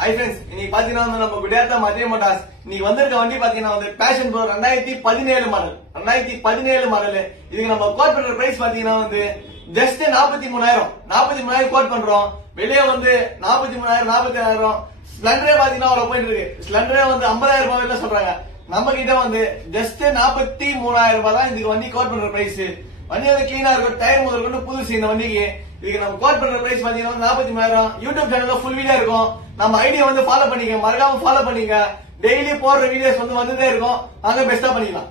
Hi friends, இன்னைக்கு பாத்தீங்கன்னா நம்ம குடியாத்தா மதிய மோட்டார்ஸ் இன்னைக்கு வந்திருக்க வண்டி பாத்தீங்கன்னா பேஷன் ப்ரோ 2017 மாடல். 2017 மாடல். இதுக்கு நம்ம கோட் பண்ற பிரைஸ் பாத்தீங்கன்னா ஜஸ்ட் 43,000 கோட் பண்றோம். வெளியே 43,000 47,000. ஸ்பிளண்டரே பாத்தீங்கன்னா அவ்வளவு போயிட்டு இருக்கு. ஸ்பிளண்டரே 50,000 ரூபாய் சொல்றாங்க. நம்ம கிட்ட ஜஸ்ட் 43,000 ரூபாய் தான் இதுக்கு வண்டி கோட் பண்ற பிரைஸ். வண்டி கிளீனா இருக்கும், டயர் முதல் கொண்டு புதுசு இந்த வண்டிக்கு. இதுக்கு நம்ம கோட் பண்ற பிரைஸ் பாத்தீங்கன்னா 43,000. யூடியூப் சேனல்ல ஃபுல் வீடியோ இருக்கும். நம்ம ஐடியா ஃபாலோ பண்ணிக்க, மறக்காம ஃபாலோ பண்ணிக்க. டெய்லி போடுற வீடியோஸ் வந்துட்டே இருக்கும். அங்க பெஸ்டா பண்ணிக்கலாம்.